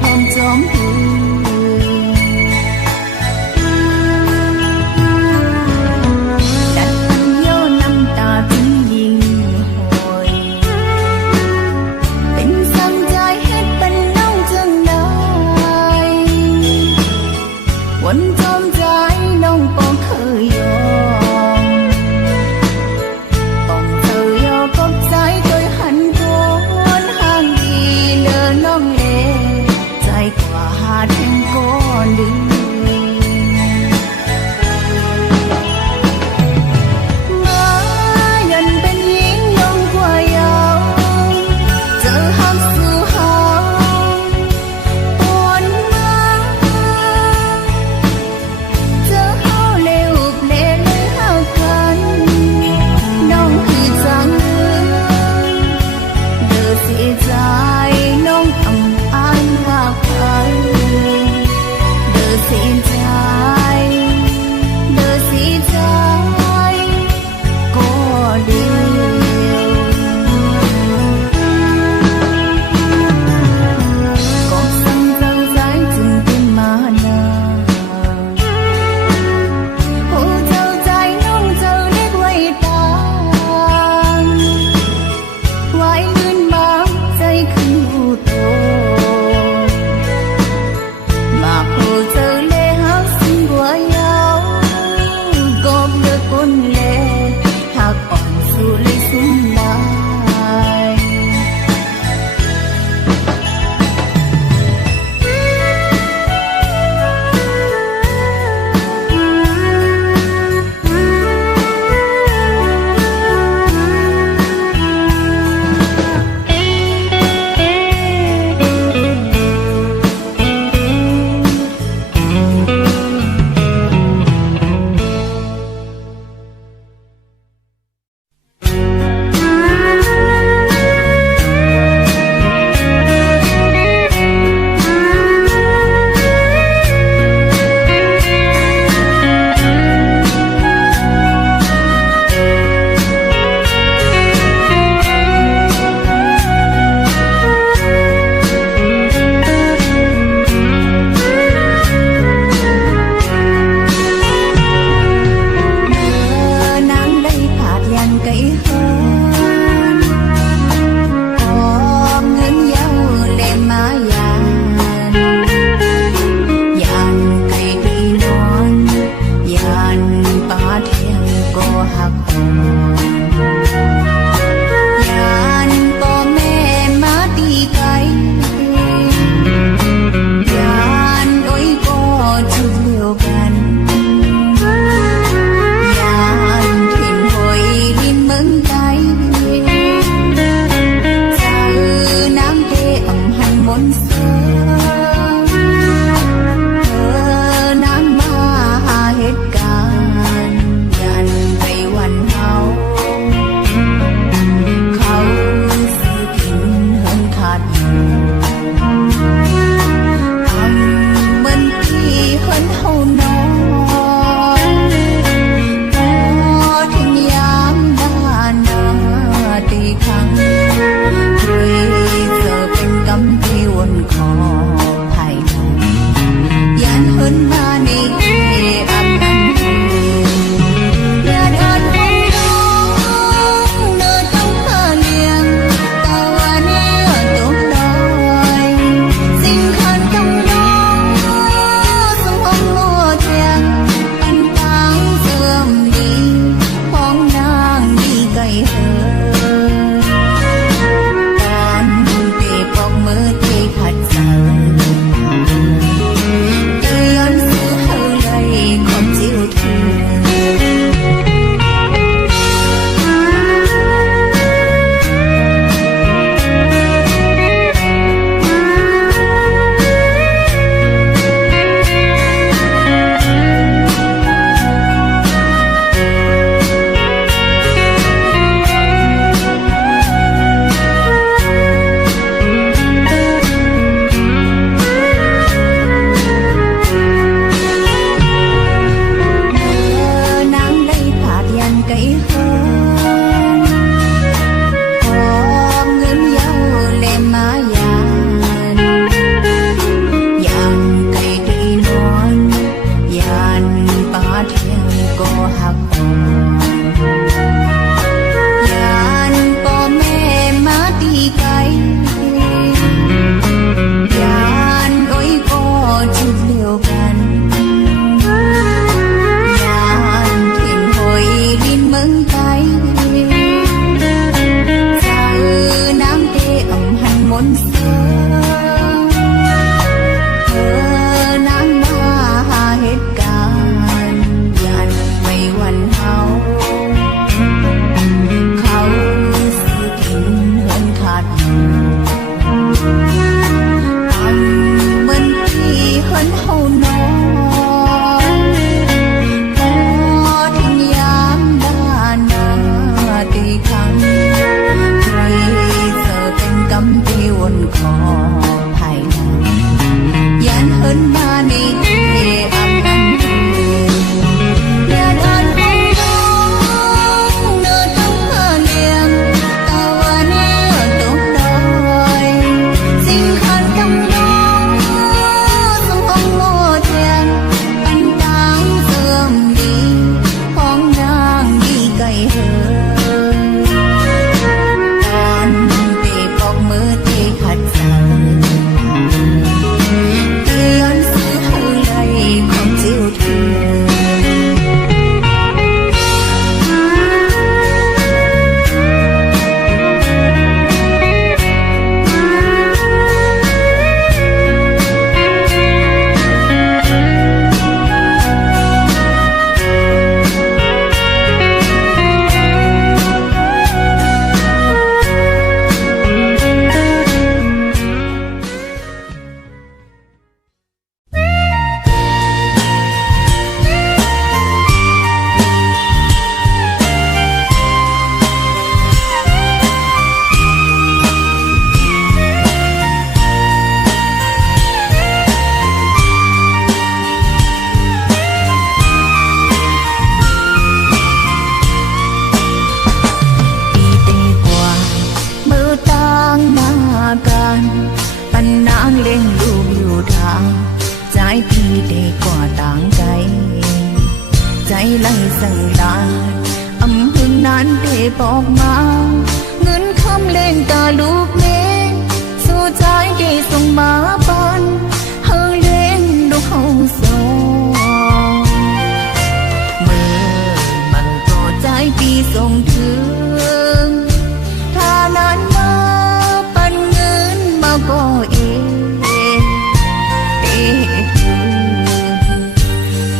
พร้อมจอมหูดัดพันโยน้ำตาถึงยิ่งหอยเป็นสั่งใจเฮ็ดเป็นน้องจังได้วันจอมใจน้องปองเคยยอมปองเธอยอกับใจโดยหันก้นห่างดีเดินน้องเลใจกว่าหาแทงก้อนดึงมายันเป็นหญิงยงกว่ายาวเจอหักสู่หาปวนมาเจอเฮาเลวเพลเลยหากันน้องคือจังเด้อเสียใจน้องอำอ้ายหากใครเด้อเสียใจเด้อเสียใจก็เดียวก็สั่งเจ้าใจจึงเป็นมานาโอ้เจ้าใจน้องเจ้าเล็กไว้ตางไว้ลื่นบางใจขึ้นหูโตมาโอ้เจ้าเล่หักสิ่งกว่ายาวกบเลือกคนเล่หักอ่อนสู่เลยสุ่มลาย ใจ ไล่สั่งลาอำพึงนั้นเทปอกมาเงินคำเล่นตาลูกเมฆสู่ใจได้ส่งมาปันเฮาเล่นลูกเฮาสองเมื่อมันก็ใจปีส่งถึงถ้านานมาปันเงินมาก็เอง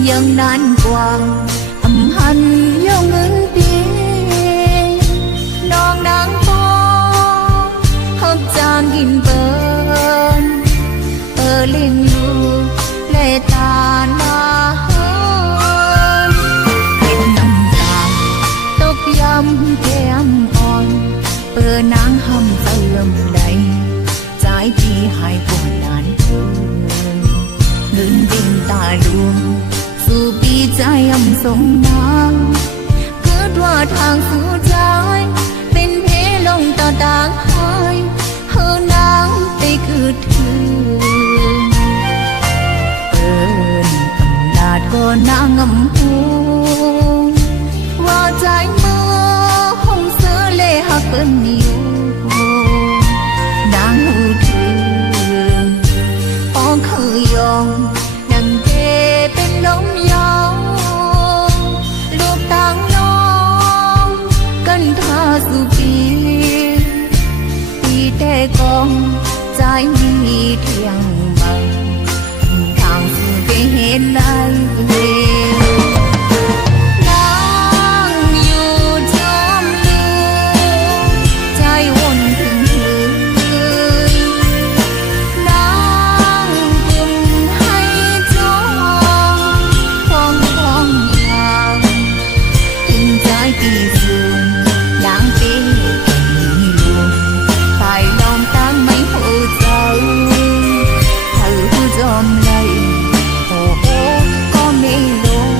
ยังนานกว่าอำหันยองเงินปีน้องนางพอหับจางกินเปิ้นเล่งลูกและตาหน้าเฮินเห็นน้ำตาตกย้ำแก้มอ่อนนางหำเติมใดใจที่ให้กว่านั้น เงินดิ่งตาลวงสู่ปีใจอำสมนางเกิดว่าทางสู่ใจเป็นเพลงต่อต่างหายเฮานางไปคือถึงอำนาจก็นางอำหูว่าใจเมื่อห้องเสือเล่หักเปิ้นอยู่นางหูถึงป้องคือยองนังเทเป็นลมยาวลูกต่างน้องกันท่าสุปีแต่กองใจมีเที่ยงบังทางสู่ไปเห็นได้นั่งอยู่จอมลืมใจวนถึงนั่งกุมให้จองฟ้องอย่างถึงใจปีสูงล้างปีจอมไล่โอ้โอ้ก็ไม่ลง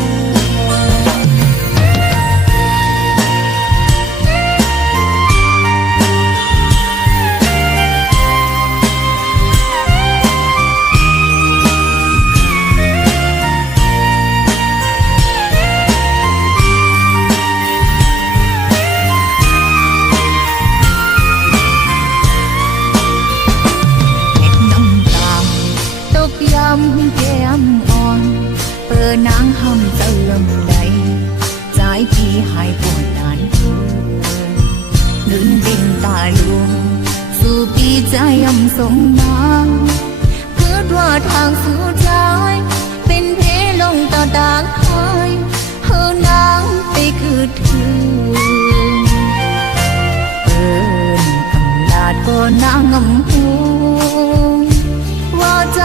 ย้ำแก้มอ่อนนางหำเติมใดใจที่ให้ปวดนานเงินดิ่งตาลวงสู่ปีใจอำสมนางเกิดว่าทางสู่ใจเป็นเพลงต่อต่างหายเฮานางไปคือถึงอำนาจก็นางอำหูว่าใจ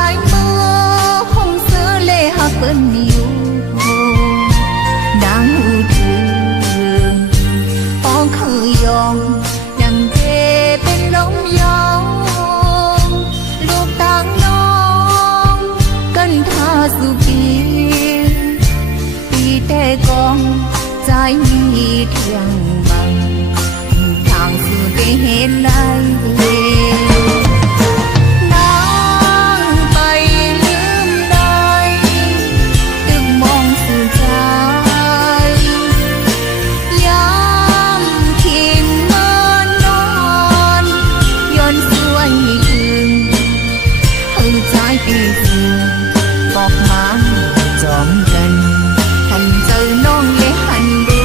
หักเปิ้นอยู่นางหูถึงป้องคือยองนังเทเป็นลมยาวลูกต่างน้องกันท่าสุปีแต่กองใจมีเที่ยงบังทางสู่ไปเห็นได้บอกมาจอมกันหันเจอน้องเลยหันดู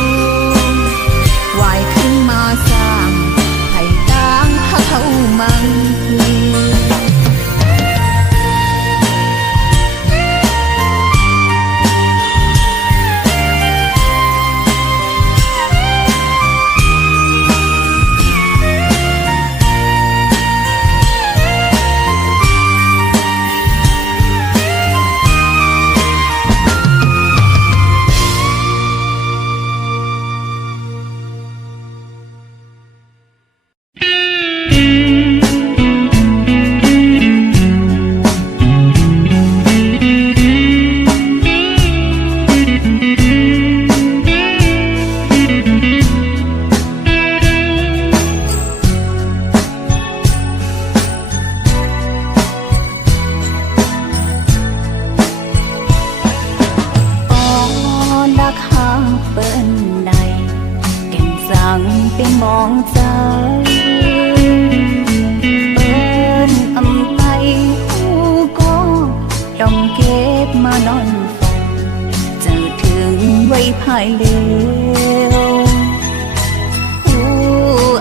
ใจเอิ้นอำไปหูก็ต้องเก็บมานอนฝันเจอถึงไว้ภายเร็วหู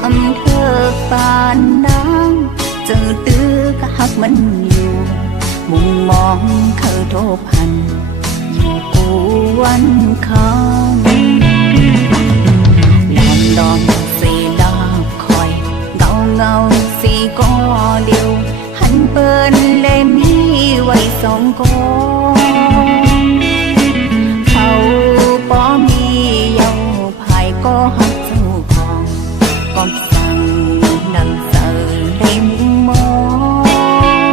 อำเภอปานน้ำเจอตื้อกะหักมันอยู่มุมมองเขาโทรพันอยู่กูวันคำลองสีลาคอยเงาสีก็เดียวหันเปิ้นเลยมีไว้สองกองเขาป้อมีเยาภายก็หักเจ้าของก็สั่งนำเสอได้มุมมอ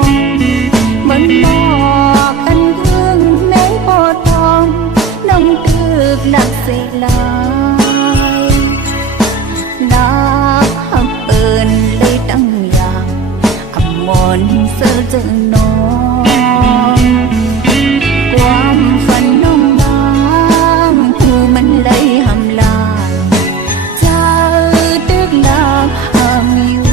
งเหมือนมอกอันพึ่งในปอทองน้องตึกหลักเสลานักหักเปินเลยตั้งอย่างอำมนเสือเจอน้องความฝันน้องบางหูมันเลยหำลายเจ้าตึกลาพามอยู่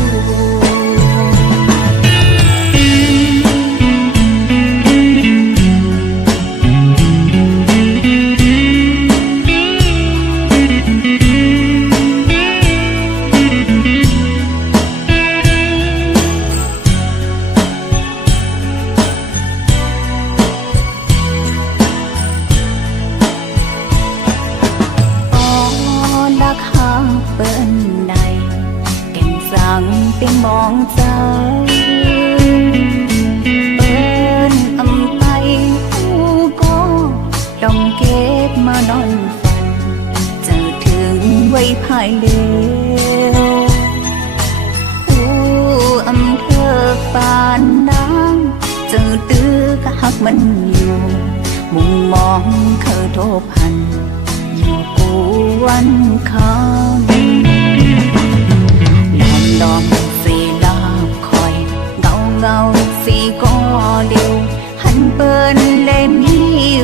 เป็นมองใจเปิ้นอำไปหูก็ต้องเก็บมานอนฝันเจอถึงไว้ภายเร็วหูอำเภอปานน้ำเจอตื้อกะหักมันอยู่มุมมองเขาโทรพันอยู่กูวันคำลองสีลาคอยเงาสีก็เดียวหันเปิ้นเลยมี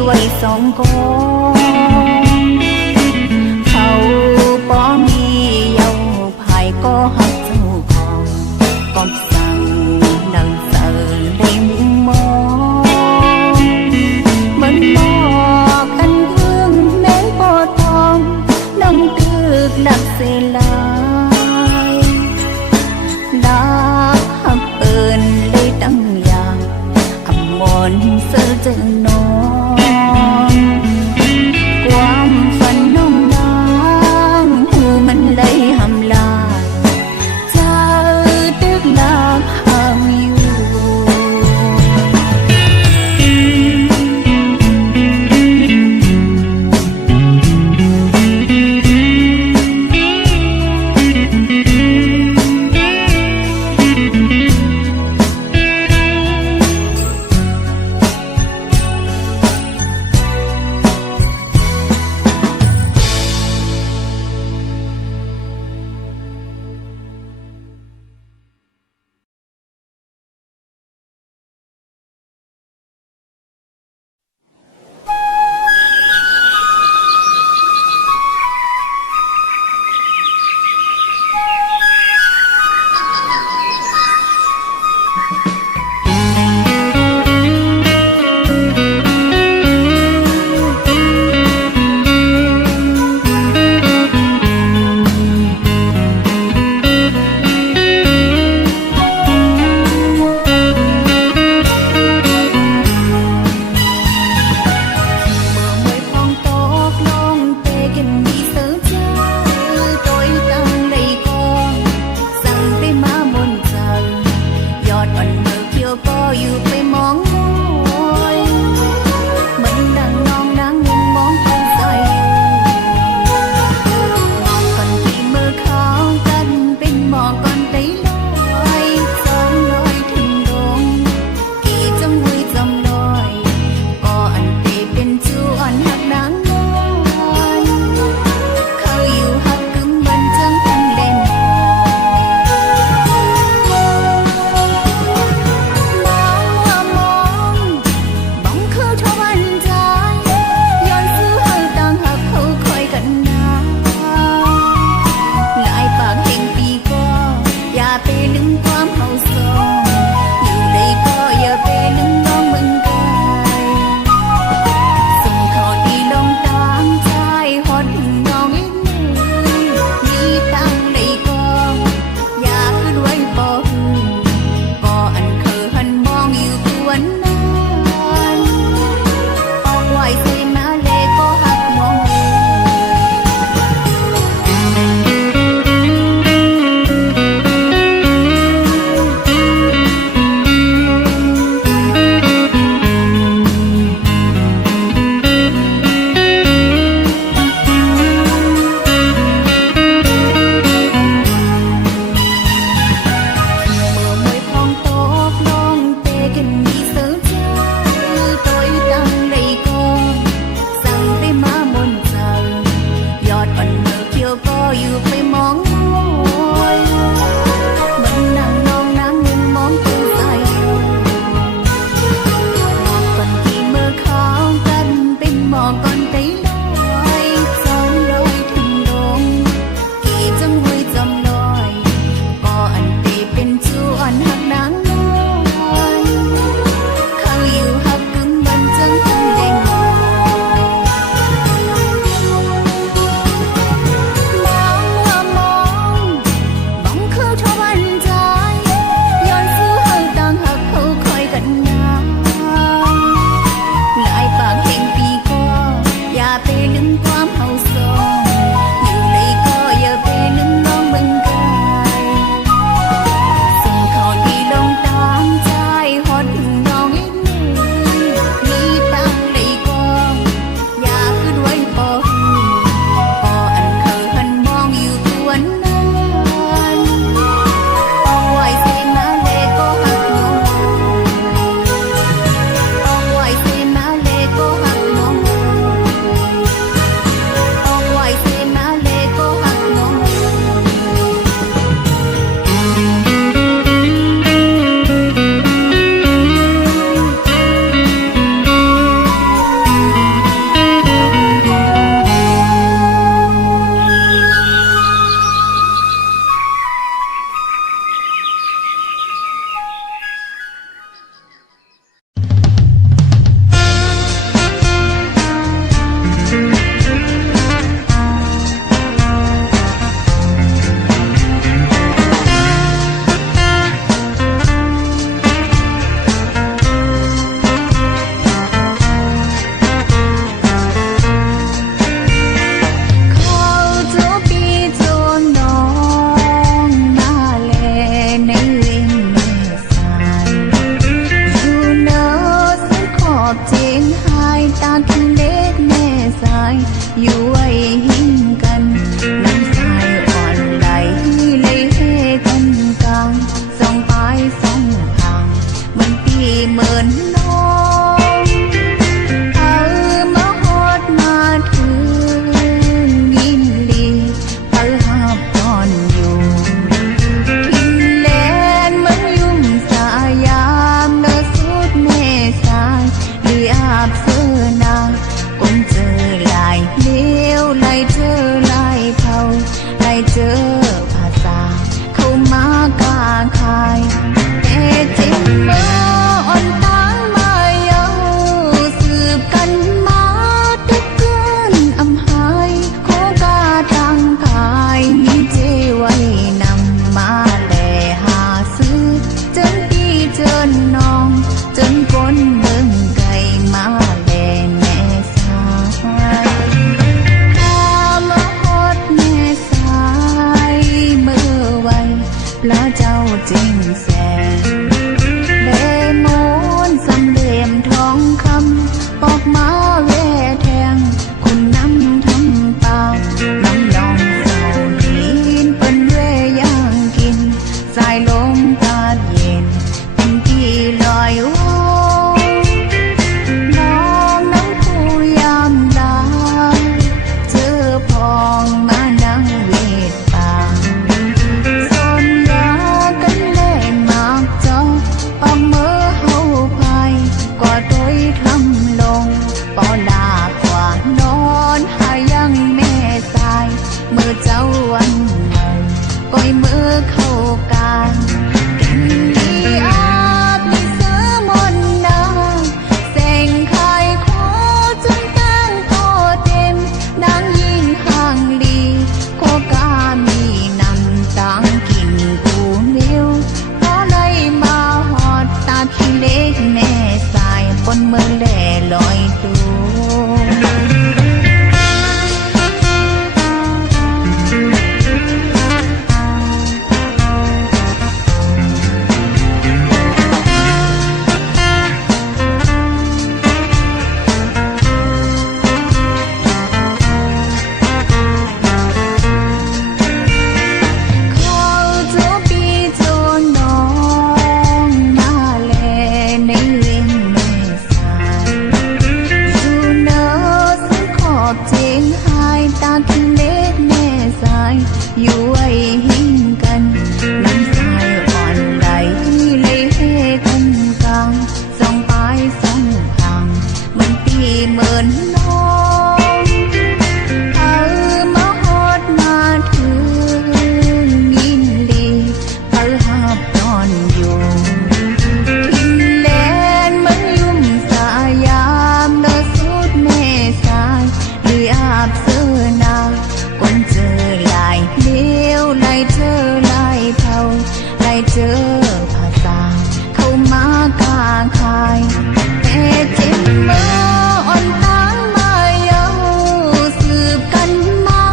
ไว้สองกองเขาป้อมีเยา เข้ากันกินดีอาบมีเสือมนนาแสงไข่ขอจนตั้งโตเต็มดังยิ่งห่างลีโคกามีนำตังกินกูนิ้วเพราะเลยมาหอดตาขี้เล็กแม่สายบนมือแหล่ลอยตัวอยู่ไว้หิ้งกันน้ำสายอ่อนไหลเลยเฮกันกลางสองปลายสองทางเหมือนปีเหมือนน้องเอามาฮอดมาถึงยินดีเอาหับนอนอยู่ทินแลนเหมือนยุ่มสายามเลิศสุดแม่สายหรืออาบเสื้อนาคนเจอลายเลี้ยวไล่เจอไล่เท่าไล่เจอภาษาเข้ามากาคายแต่เจ็บมืออ่อนตั้งมาเยาสืบกันมา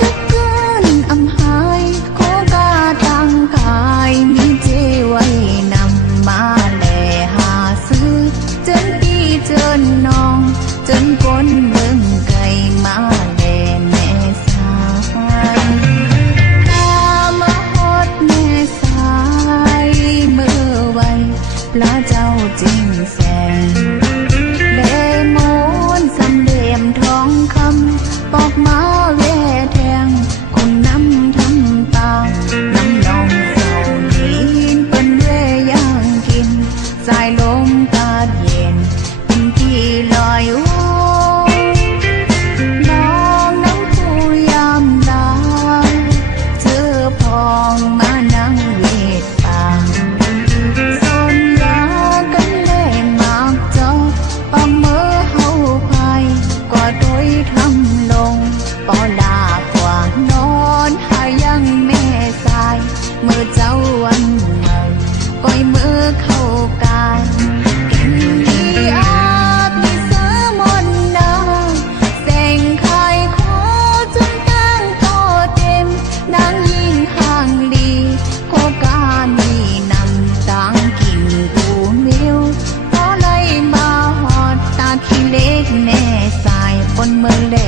ตึกเกินอำหายโคกาตั้งกายมีเจไว้นำมาแลหาซื้อจนปีเจนน้องจนคนเบิ่งไกลมาแลแม่สายตามาฮอดแม่สายเมื่อไว้พระเจ้าจริงแสงเลมนสำเหลี่ยมทองคำปอกมาแว่แทงคุณน้ำทำตาน้ำนองเศร้าลีนเป็นเวย่างกินสายลมตาเย็นเป็นที่ลอยน้องน้ำผู้ยามลาเธอพองมานั่งเวทปางสนยากันเล่มากจอปอมเมื่อเฮาควายกว่าโดยทำลงปอลากว่านอนหายังแม่สายเมื่อเจ้าวันเมาก้อยมือเข้ากายกินดีอาบมีเสือมนนาแสงไข่ขอจนตั้งโตเต็มดังยิ่งห่างลีโคกามีนำตังกินกูนิ้วเพราะเลยมาหอดตาขี้เล็กแน่สายบนมือแหล่